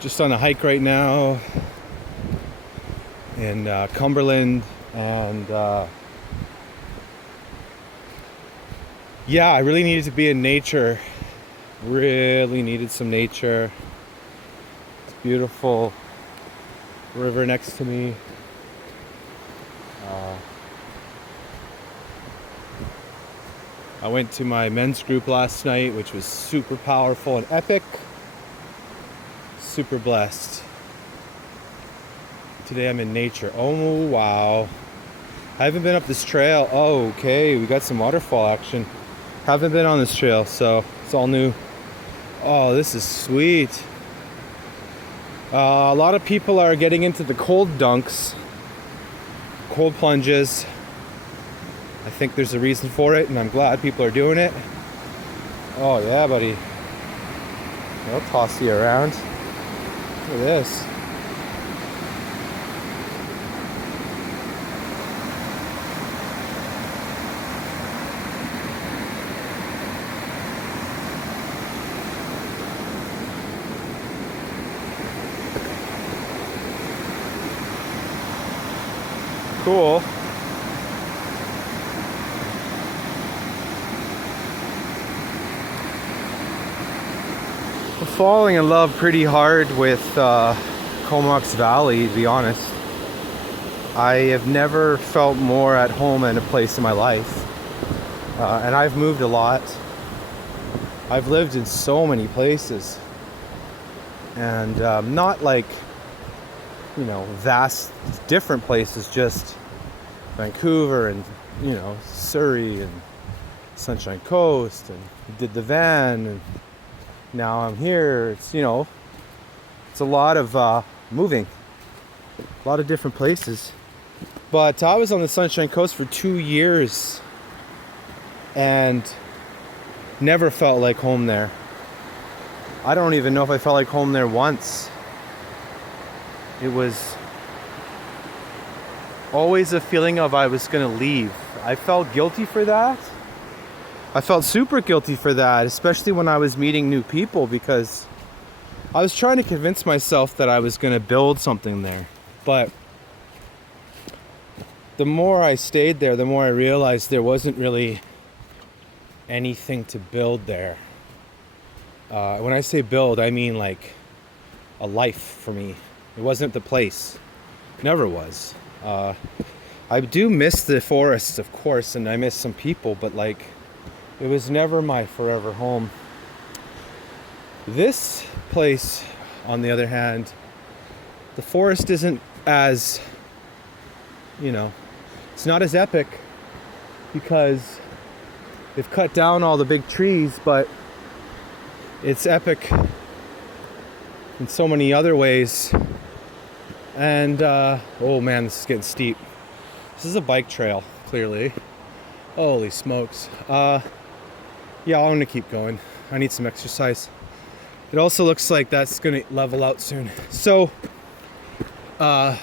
Just on a hike right now in Cumberland, and yeah, I really needed to be in nature. Really needed some nature. It's beautiful river next to me. I went to my men's group last night, which was super powerful and epic. Super blessed. Today I'm in nature. Oh wow. I haven't been up this trail. Oh, okay, we got some waterfall action. Haven't been on this trail, so it's all new. Oh, this is sweet. A lot of people are getting into the cold dunks, cold plunges. I think there's a reason for it, and I'm glad people are doing it. Oh yeah, buddy. I'll toss you around. Look at this. Cool. I'm falling in love pretty hard with Comox Valley, to be honest. I have never felt more at home in a place in my life. And I've moved a lot. I've lived in so many places. And not like, you know, vast different places, just Vancouver and, you know, Surrey and Sunshine Coast, and did the van, and now I'm here. It's, you know, it's a lot of moving, a lot of different places. But I was on the Sunshine Coast for 2 years and never felt like home there. I don't even know if I felt like home there once. It was always a feeling of I was gonna leave. I felt guilty for that. I felt super guilty for that, especially when I was meeting new people, because I was trying to convince myself that I was gonna build something there. But the more I stayed there, the more I realized there wasn't really anything to build there. When I say build, I mean like a life for me. It wasn't the place. Never was. I do miss the forests, of course, and I miss some people, but like, it was never my forever home. This place, on the other hand, the forest isn't as, you know, it's not as epic because they've cut down all the big trees, but it's epic in so many other ways. And oh man, this is getting steep. This is a bike trail, clearly. Holy smokes. Yeah, I'm gonna keep going. I need some exercise. It also looks like that's gonna level out soon. So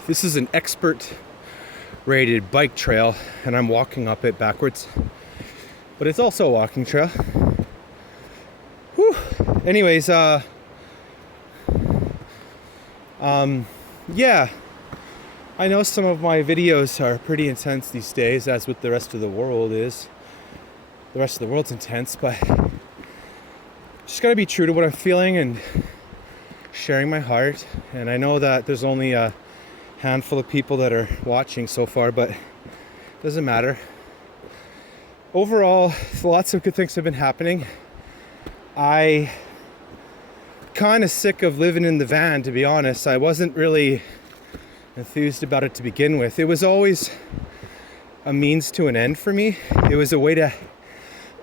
this is an expert rated bike trail, and I'm walking up it backwards, but it's also a walking trail. Whew. Anyways, yeah, I know some of my videos are pretty intense these days, as with the rest of the world is. The rest of the world's intense, but just gotta be true to what I'm feeling and sharing my heart. And I know that there's only a handful of people that are watching so far, but it doesn't matter. Overall, lots of good things have been happening. I kind of sick of living in the van, to be honest. I wasn't really enthused about it to begin with. It was always a means to an end for me. It was a way to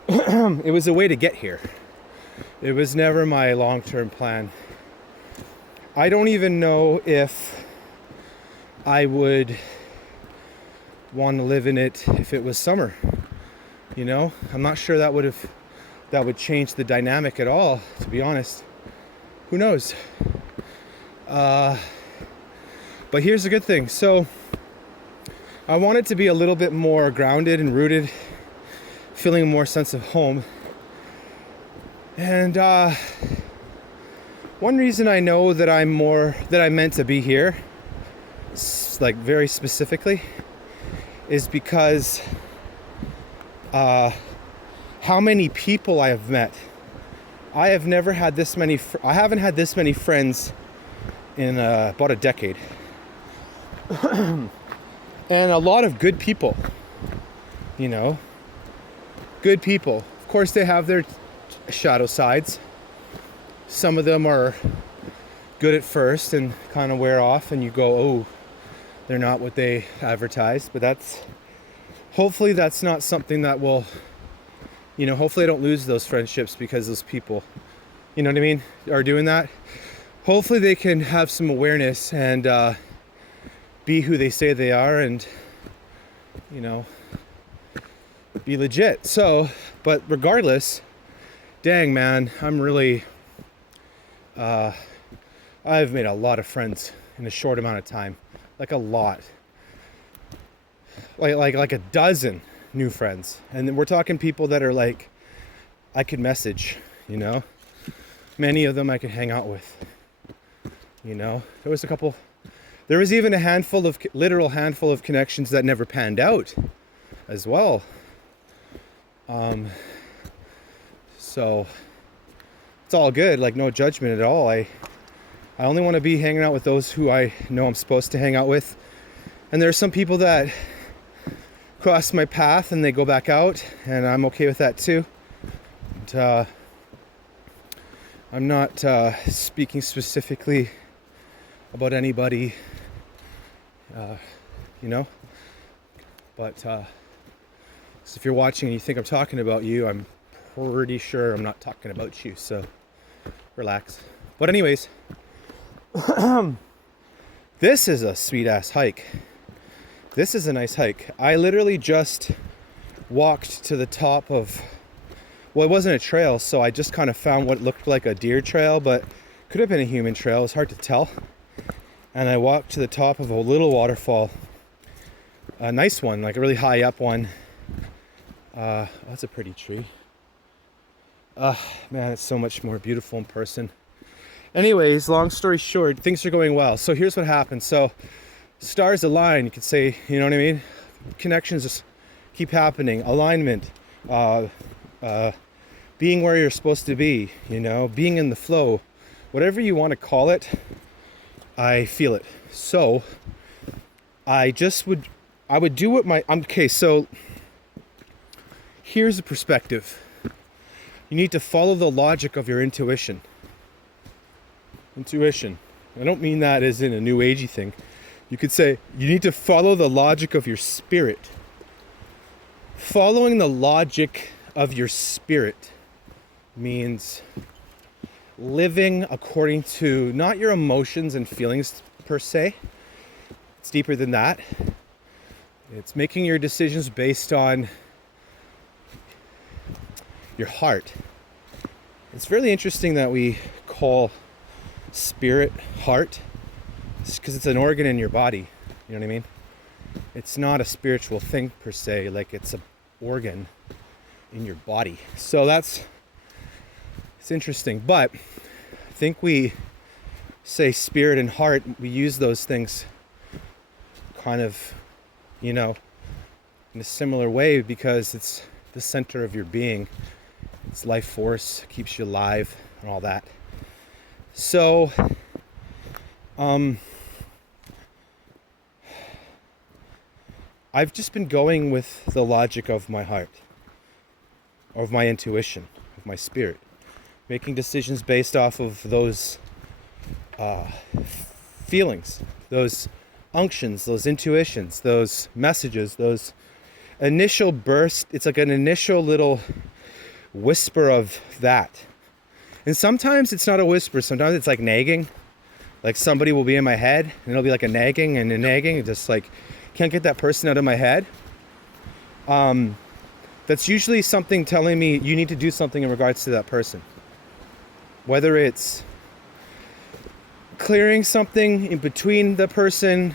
it was a way to get here. It was never my long-term plan. I don't even know if I would want to live in it if it was summer. You know, I'm not sure that would change the dynamic at all, to be honest. Who knows? But here's the good thing. So I want it to be a little bit more grounded and rooted, feeling a more sense of home. And One reason I know that I'm meant to be here, like very specifically, is because how many people I have met. I have never had this many. I haven't had this many friends in about a decade, and a lot of good people. You know, good people. Of course, they have their shadow sides. Some of them are good at first and kind of wear off, and you go, "Oh, they're not what they advertised." But hopefully that's not something that will, hopefully I don't lose those friendships because those people, you know what I mean, are doing that. Hopefully they can have some awareness and be who they say they are, and be legit. So, but regardless, dang man, I'm really I've made a lot of friends in a short amount of time, like a lot, like a dozen new friends. And then we're talking people that are like I could message, many of them I could hang out with. There was even a literal handful of connections that never panned out as well. So it's all good, like no judgment at all. I only want to be hanging out with those who I know I'm supposed to hang out with. And there are some people that cross my path and they go back out, and I'm okay with that too. And, I'm not speaking specifically about anybody, but so if you're watching and you think I'm talking about you, I'm pretty sure I'm not talking about you, so relax. But anyways, this is a sweet ass hike. This is a nice hike. I literally just walked to the top of, well, it wasn't a trail, so I just kind of found what looked like a deer trail, but could have been a human trail. It's hard to tell. And I walked to the top of a little waterfall, a nice one, like a really high up one. That's a pretty tree. Man, it's so much more beautiful in person. Anyways, long story short, things are going well. So here's what happened. So stars align, you could say, you know what I mean? Connections just keep happening. Alignment, being where you're supposed to be, being in the flow, whatever you want to call it. I feel it. So I would do what okay, so here's the perspective. You need to follow the logic of your intuition. Intuition. I don't mean that as in a new agey thing. You could say you need to follow the logic of your spirit. Following the logic of your spirit means living according to not your emotions and feelings per se. It's deeper than that. It's making your decisions based on your heart. It's really interesting that we call spirit heart, because it's an organ in your body. You know what I mean? It's not a spiritual thing per se, like it's an organ in your body. So it's interesting. But I think we say spirit and heart, we use those things kind of, in a similar way, because it's the center of your being. It's life force, keeps you alive and all that. So, I've just been going with the logic of my heart, of my intuition, of my spirit, making decisions based off of those feelings, those unctions, those intuitions, those messages, those initial bursts. It's like an initial little whisper of that. And sometimes it's not a whisper, sometimes it's like nagging. Like somebody will be in my head and it'll be like a nagging, just like can't get that person out of my head. That's usually something telling me you need to do something in regards to that person. Whether it's clearing something in between the person,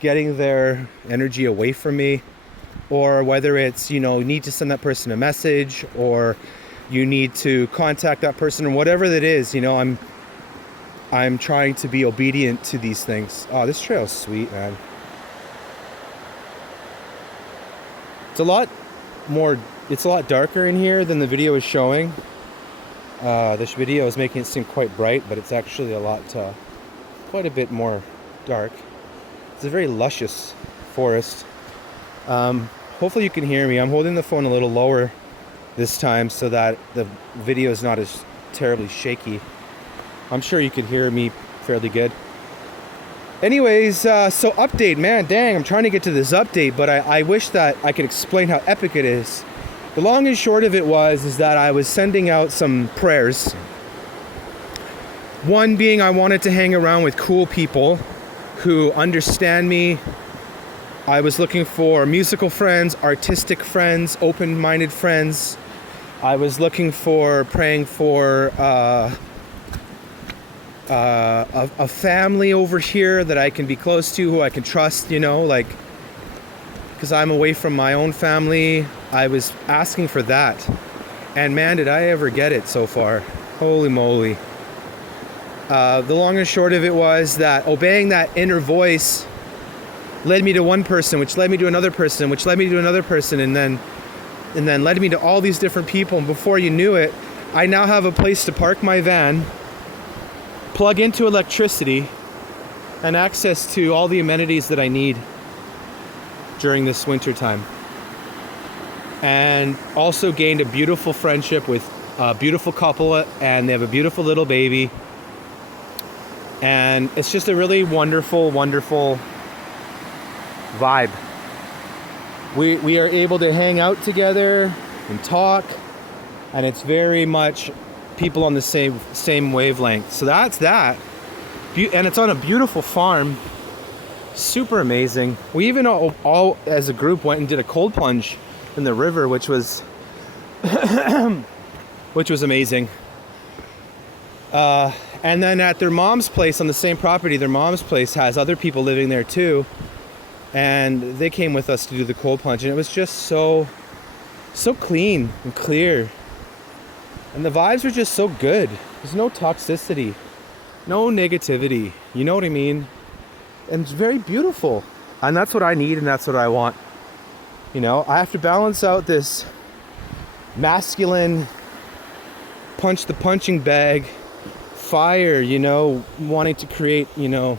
getting their energy away from me, or whether it's, need to send that person a message, or you need to contact that person, or whatever that is. I'm trying to be obedient to these things. Oh, this trail is sweet, man. It's a lot darker in here than the video is showing. This video is making it seem quite bright, but it's actually quite a bit more dark. It's a very luscious forest. Hopefully you can hear me. I'm holding the phone a little lower this time so that the video is not as terribly shaky. I'm sure you could hear me fairly good. Anyways, so update, man, dang, I'm trying to get to this update, but I wish that I could explain how epic it is. The long and short of it is that I was sending out some prayers. One being I wanted to hang around with cool people who understand me. I was looking for musical friends, artistic friends, open-minded friends. I was looking for, praying for a family over here that I can be close to, who I can trust, you know, like, because I'm away from my own family. I was asking for that, and man, did I ever get it so far. Holy moly. The long and short of it was that obeying that inner voice led me to one person, which led me to another person, which led me to another person, and then led me to all these different people. And before you knew it, I now have a place to park my van, plug into electricity, and access to all the amenities that I need during this winter time. And also gained a beautiful friendship with a beautiful couple, and they have a beautiful little baby. And it's just a really wonderful, wonderful vibe. We are able to hang out together and talk, and it's very much people on the same wavelength. So that's that. And it's on a beautiful farm. Super amazing. We even all as a group went and did a cold plunge in the river, which was which was amazing. And then at their mom's place on the same property, their mom's place has other people living there too, and they came with us to do the cold plunge, and it was just so clean and clear, and the vibes were just so good. There's no toxicity, no negativity, you know what I mean? And it's very beautiful, and that's what I need, and that's what I want. You know, I have to balance out this masculine punch the punching bag fire, you know, wanting to create, you know,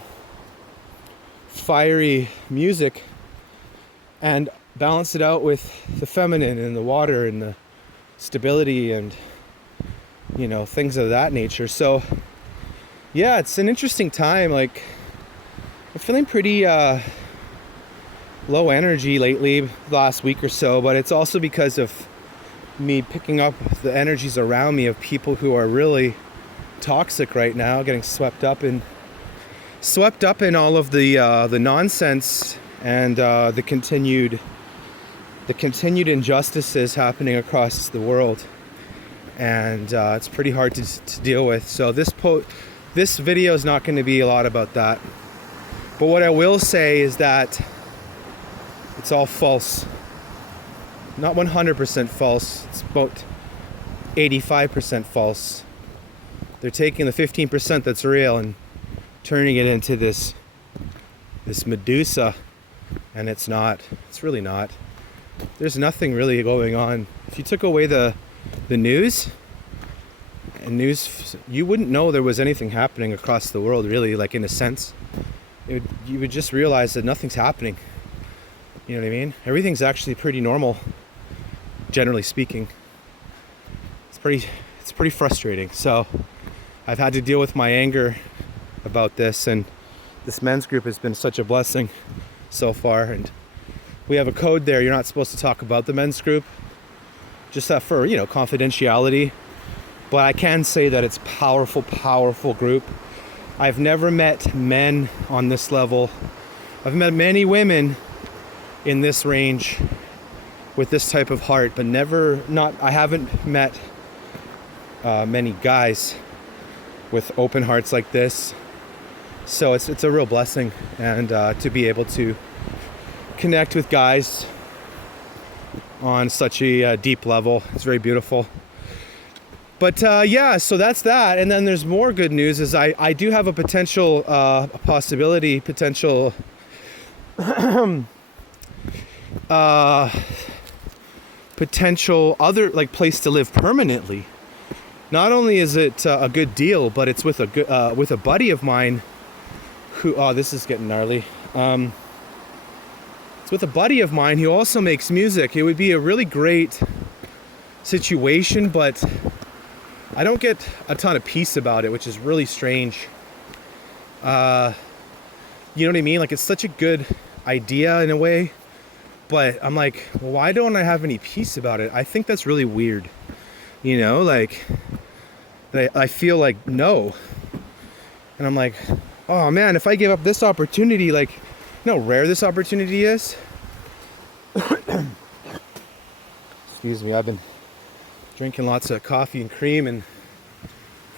fiery music, and balance it out with the feminine and the water and the stability and, you know, things of that nature. So yeah, it's an interesting time. Like, I'm feeling pretty low energy lately, the last week or so, but it's also because of me picking up the energies around me of people who are really toxic right now, getting swept up in all of the nonsense and the continued injustices happening across the world, and it's pretty hard to deal with. So this video is not going to be a lot about that, but what I will say is that it's all false. Not 100% false, it's about 85% false. They're taking the 15% that's real and turning it into this Medusa, and it's not. It's really not. There's nothing really going on. If you took away the news, you wouldn't know there was anything happening across the world, really, like, in a sense. You would just realize that nothing's happening. You know what I mean? Everything's actually pretty normal, generally speaking. It's pretty frustrating. So I've had to deal with my anger about this, and this men's group has been such a blessing so far. And we have a code there. You're not supposed to talk about the men's group, just for, you know, confidentiality. But I can say that it's powerful group. I've never met men on this level. I've met many women in this range with this type of heart, but I haven't met many guys with open hearts like this. So it's a real blessing, and to be able to connect with guys on such a deep level, it's very beautiful. But yeah, so that's that. And then there's more good news is I do have a potential, a possibility, potential potential other like place to live permanently. Not only is it a good deal, but it's with a good, with a buddy of mine who, oh, this is getting gnarly. It's with a buddy of mine who also makes music. It would be a really great situation, but I don't get a ton of peace about it, which is really strange. You know what I mean? Like, it's such a good idea in a way, but I'm like, well, why don't I have any peace about it? I think that's really weird. You know, like, I feel like no. And I'm like, oh man, if I give up this opportunity, like, you know how rare this opportunity is? Excuse me, I've been drinking lots of coffee and cream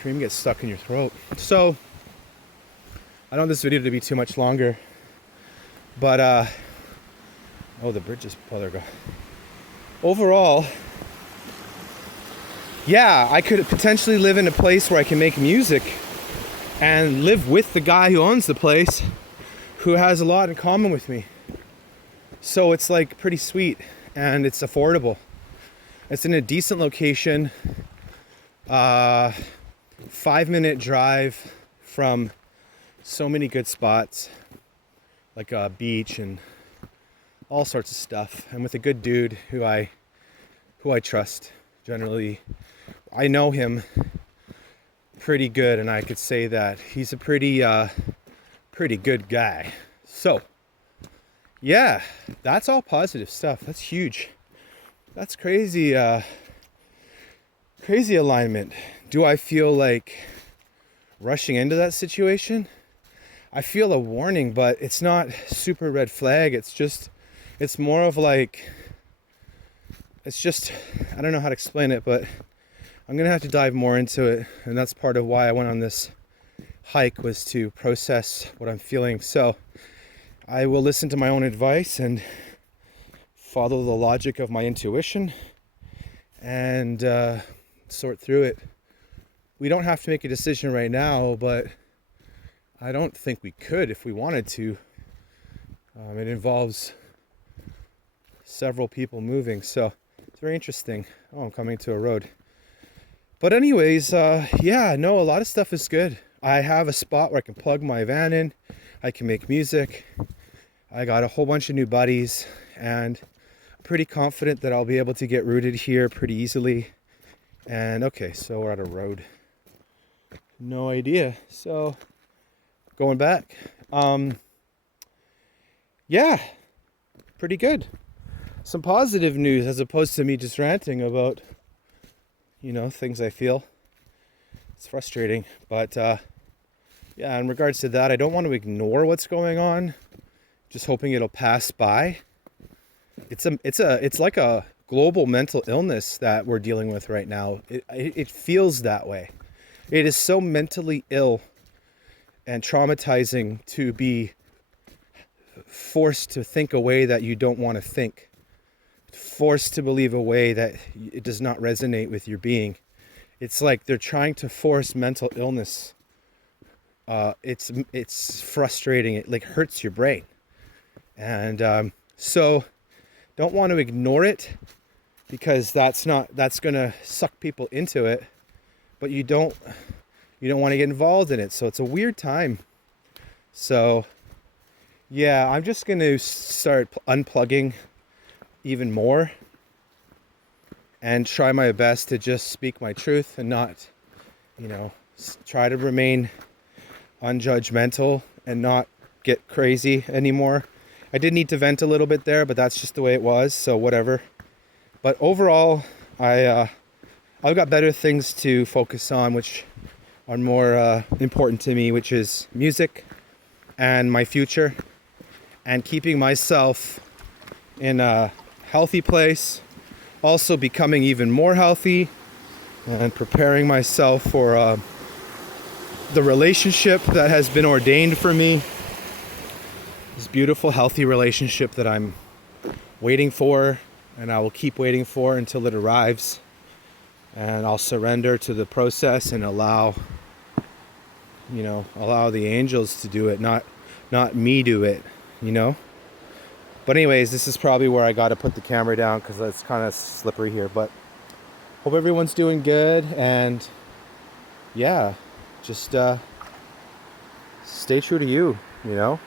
gets stuck in your throat. So, I don't want this video to be too much longer, but, oh, the bridge is, oh, there we go. Overall, yeah, I could potentially live in a place where I can make music and live with the guy who owns the place, who has a lot in common with me. So it's like pretty sweet, and it's affordable. It's in a decent location, 5-minute drive from so many good spots, like a beach and all sorts of stuff. And with a good dude who I trust. Generally, I know him pretty good, and I could say that he's a pretty good guy. So, yeah, that's all positive stuff. That's huge. That's crazy, crazy alignment. Do I feel like rushing into that situation? I feel a warning, but it's not super red flag. It's more of like, it's just, I don't know how to explain it, but I'm gonna have to dive more into it. And that's part of why I went on this hike, was to process what I'm feeling. So I will listen to my own advice and follow the logic of my intuition and sort through it. We don't have to make a decision right now, but I don't think we could if we wanted to. It involves several people moving, so it's very interesting. Oh, I'm coming to a road. But anyways, yeah, no, a lot of stuff is good. I have a spot where I can plug my van in. I can make music. I got a whole bunch of new buddies, and I'm pretty confident that I'll be able to get rooted here pretty easily. And okay, so we're at a road. No idea. So going back. Yeah, pretty good. Some positive news as opposed to me just ranting about, you know, things I feel. It's frustrating, but yeah, in regards to that, I don't want to ignore what's going on, just hoping it'll pass by. It's like a global mental illness that we're dealing with right now. It feels that way. It is so mentally ill and traumatizing to be forced to think a way that you don't want to think, forced to believe a way that it does not resonate with your being. It's like they're trying to force mental illness. It's frustrating. It like hurts your brain, and so don't want to ignore it, because that's gonna suck people into it, but you don't want to get involved in it. So it's a weird time. So yeah, I'm just gonna start unplugging even more and try my best to just speak my truth and not, you know, try to remain unjudgmental and not get crazy anymore. I did need to vent a little bit there, but that's just the way it was, so whatever. But overall, I've got better things to focus on, which are more important to me, which is music and my future, and keeping myself in a healthy place, also becoming even more healthy, and preparing myself for the relationship that has been ordained for me. This beautiful, healthy relationship that I'm waiting for, and I will keep waiting for until it arrives. and I'll surrender to the process and allow the angels to do it, not me do it, you know. But anyways, this is probably where I got to put the camera down because it's kind of slippery here. But hope everyone's doing good, and yeah, just stay true to you, you know.